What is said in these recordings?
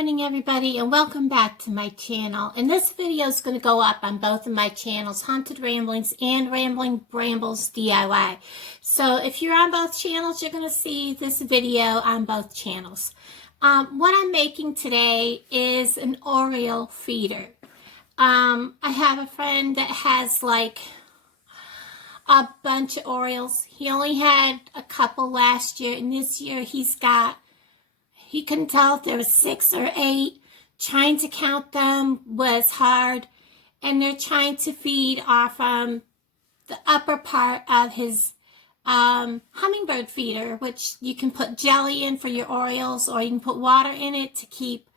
morning, everybody, and welcome back to my channel. And this video is going to go up on both of my channels, Haunted Ramblings and Rambling Brambles DIY. So if you're on both channels, you're going to see this video on both channels. What I'm making today is an Oriole feeder. I have a friend that has like a bunch of Orioles. He only had a couple last year, and this year he couldn't tell if there was 6 or 8. Trying to count them was hard, and they're trying to feed off the upper part of his hummingbird feeder, which you can put jelly in for your Orioles, or you can put water in it to keep,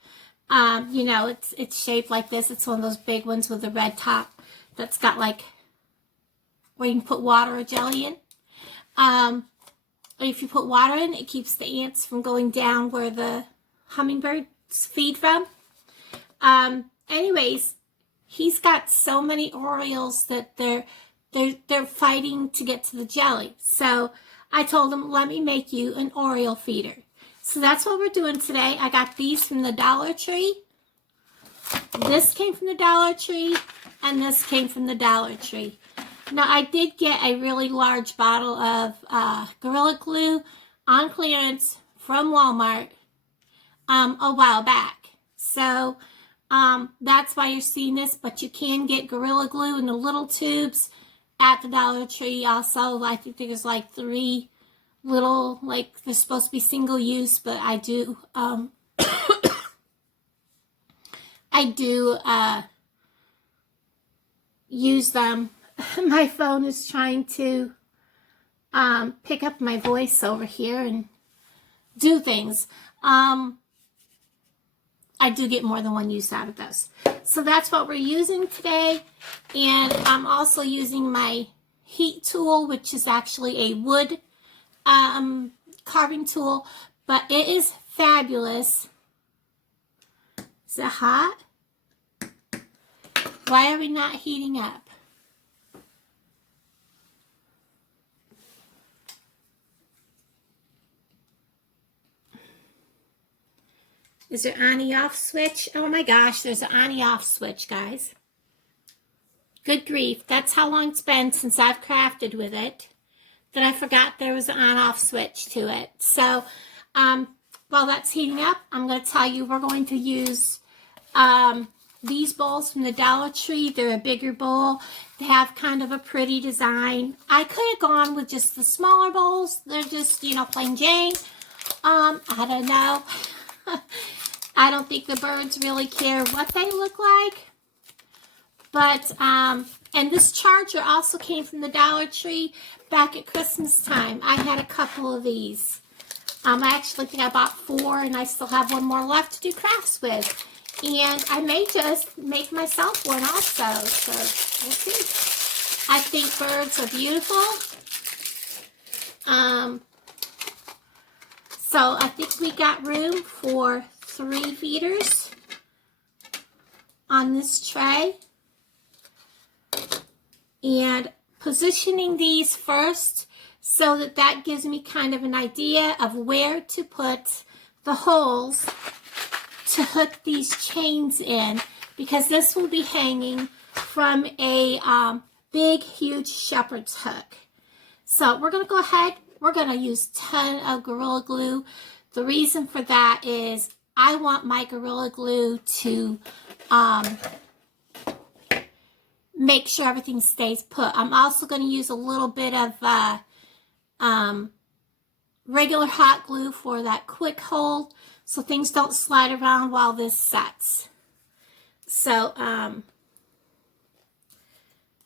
it's shaped like this. It's one of those big ones with the red top that's got like, where you can put water or jelly in. If you put water in, it keeps the ants from going down where the hummingbirds feed from. Anyways, he's got so many Orioles that they're fighting to get to the jelly. So I told him, let me make you an Oriole feeder. So that's what we're doing today. I got these from the Dollar Tree. This came from the Dollar Tree, and this came from the Dollar Tree. Now, I did get a really large bottle of Gorilla Glue on clearance from Walmart a while back. So, that's why you're seeing this, but you can get Gorilla Glue in the little tubes at the Dollar Tree. Also, I think there's like 3 little, like, they're supposed to be single use, but I do, use them. My phone is trying to pick up my voice over here and do things. I do get more than one use out of those. So that's what we're using today. And I'm also using my heat tool, which is actually a wood carving tool, but it is fabulous. Is it hot? Why are we not heating up? Is there on-off switch? Oh my gosh, there's an on-off switch, guys. Good grief. That's how long it's been since I've crafted with it that I forgot there was an on-off switch to it. So, while that's heating up, I'm going to tell you we're going to use these bowls from the Dollar Tree. They're a bigger bowl. They have kind of a pretty design. I could have gone with just the smaller bowls. They're just, plain Jane. I don't know. I don't think the birds really care what they look like. But, and this charger also came from the Dollar Tree back at Christmas time. I had a couple of these. I actually think I bought 4, and I still have 1 more left to do crafts with. And I may just make myself one also. So, we'll see. I think birds are beautiful. So, I think we got room for 3 feeders on this tray, and positioning these first so that gives me kind of an idea of where to put the holes to hook these chains in, because this will be hanging from a big, huge shepherd's hook. So we're going to go ahead. We're going to use a ton of Gorilla Glue. The reason for that is I want my Gorilla Glue to make sure everything stays put. I'm also going to use a little bit of regular hot glue for that quick hold so things don't slide around while this sets. So, I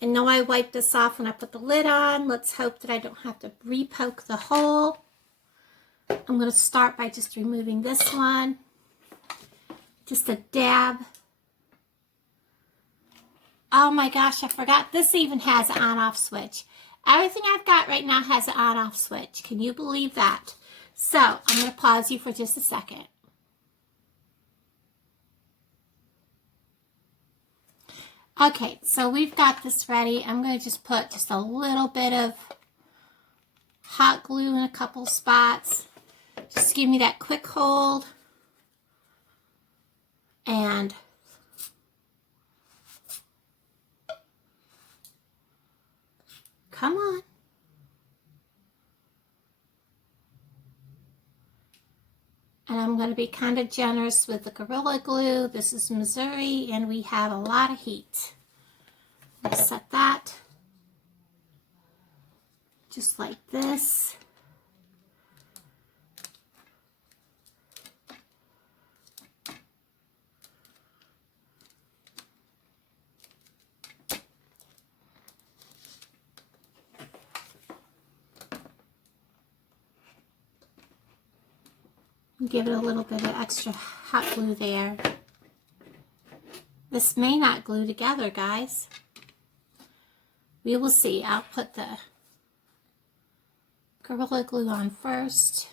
know I wiped this off when I put the lid on. Let's hope that I don't have to re-poke the hole. I'm going to start by just removing this one. Just a dab. Oh my gosh, I forgot. This even has an on-off switch. Everything I've got right now has an on-off switch. Can you believe that? So, I'm going to pause you for just a second. Okay, so we've got this ready. I'm going to just put just a little bit of hot glue in a couple spots. Just give me that quick hold. And come on. And I'm going to be kind of generous with the Gorilla Glue. This is Missouri, and we have a lot of heat. I'll set that just like this. Give it a little bit of extra hot glue there. This may not glue together, guys. We will see. I'll put the Gorilla Glue on first.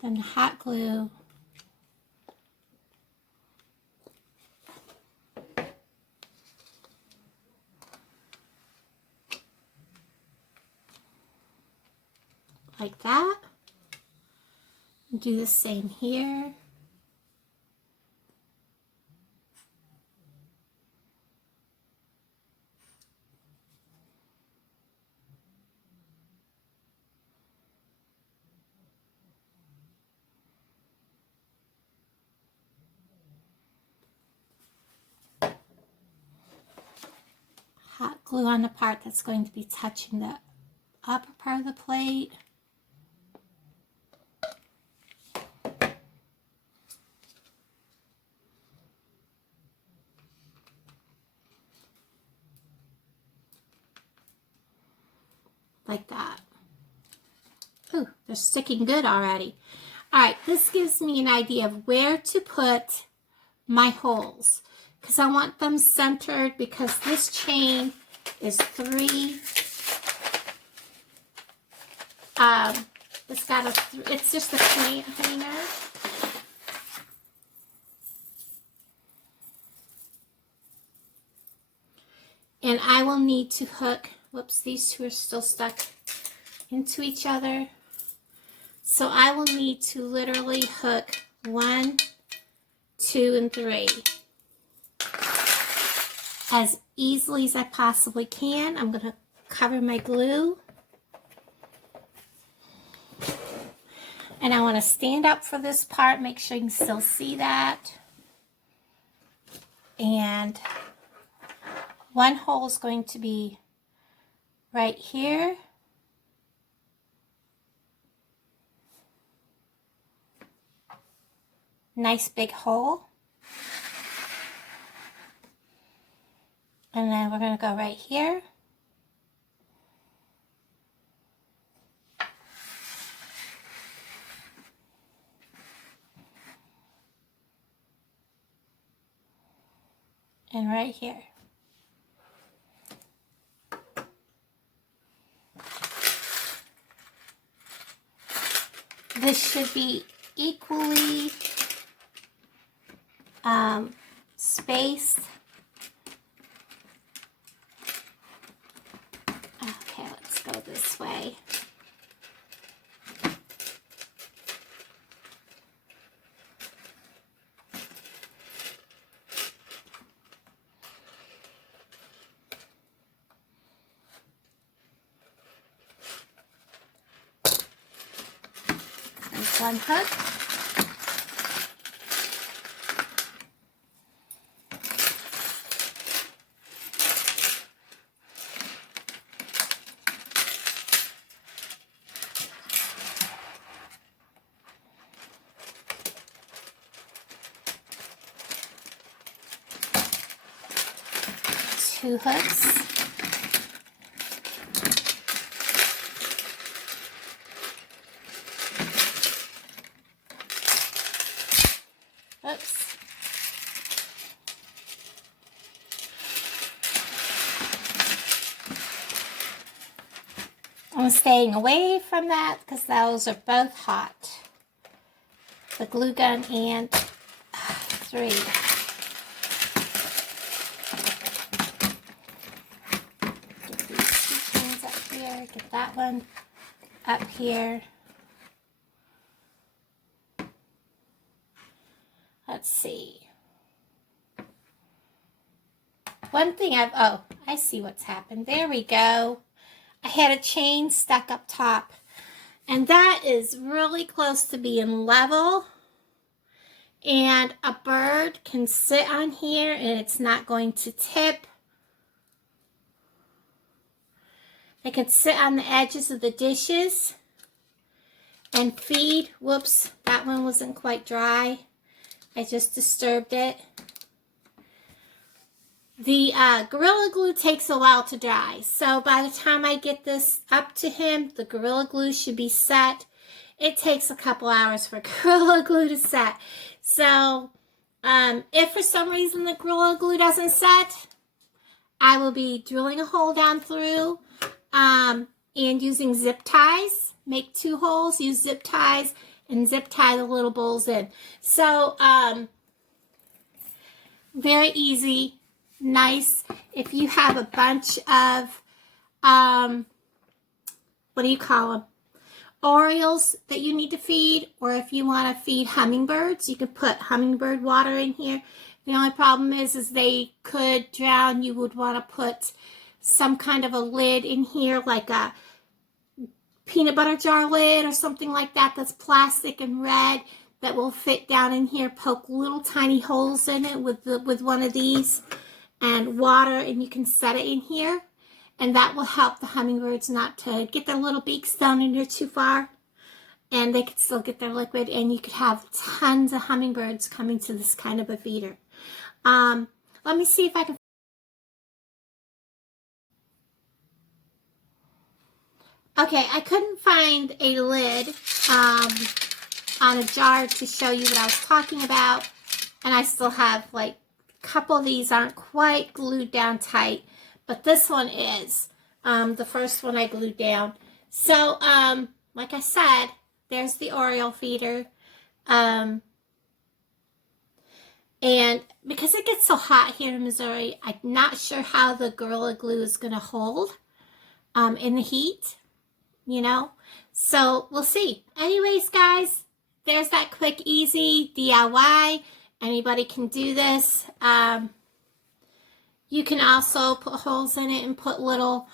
Then the hot glue. Like that. Do the same here. Hot glue on the part that's going to be touching the upper part of the plate. Like that. Ooh, they're sticking good already. All right, this gives me an idea of where to put my holes, because I want them centered, because this chain is 3. It's got a, it's just a hanger. And I will need to hook, whoops, these two are still stuck into each other. So I will need to literally hook 1, 2, and 3 as easily as I possibly can. I'm going to cover my glue. And I want to stand up for this part, make sure you can still see that. And one hole is going to be right here. Nice big hole. And then we're going to go right here. And right here. This should be equally spaced. Okay, let's go this way. There's one hook. Two hooks. Oops. I'm staying away from that because those are both hot. the glue gun, and 3. Get these 2 things up here. Get that one up here. Let's see. One thing I see what's happened. There we go. I had a chain stuck up top, and that is really close to being level, and a bird can sit on here and it's not going to tip. It can sit on the edges of the dishes and feed. Whoops, that one wasn't quite dry. I just disturbed it. The Gorilla Glue takes a while to dry, so by the time I get this up to him, the Gorilla Glue should be set. It takes a couple hours for Gorilla Glue to set. So if for some reason the Gorilla Glue doesn't set, I will be drilling a hole down through and using zip ties. Make 2 holes, use zip ties, and zip tie the little bowls in. So very easy. Nice if you have a bunch of what do you call them, Orioles that you need to feed, or if you want to feed hummingbirds, you could put hummingbird water in here. The only problem is they could drown. You would want to put some kind of a lid in here, like a peanut butter jar lid or something like that, that's plastic and red, that will fit down in here. Poke little tiny holes in it with one of these, and water, and you can set it in here, and that will help the hummingbirds not to get their little beaks down in there too far, and they could still get their liquid, and you could have tons of hummingbirds coming to this kind of a feeder. Let me see if I can. Okay, I couldn't find a lid on a jar to show you what I was talking about, and I still have like couple of these aren't quite glued down tight, but this one is. The first one I glued down. So, like I said, there's the Oriole feeder. And because it gets so hot here in Missouri, I'm not sure how the Gorilla Glue is going to hold in the heat, you know. So, we'll see. Anyways, guys, there's that quick, easy DIY. Anybody can do this. You can also put holes in it and put little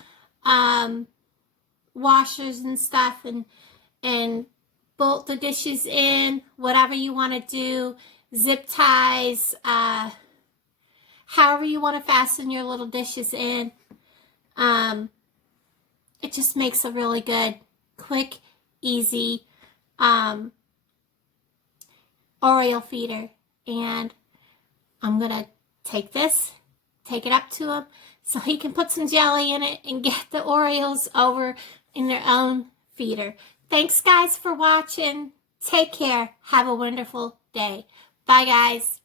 washers and stuff, and bolt the dishes in, whatever you want to do. Zip ties, however you want to fasten your little dishes in. It just makes a really good, quick, easy Oriole feeder. And I'm going to take it up to him so he can put some jelly in it and get the Orioles over in their own feeder. Thanks, guys, for watching. Take care. Have a wonderful day. Bye, guys.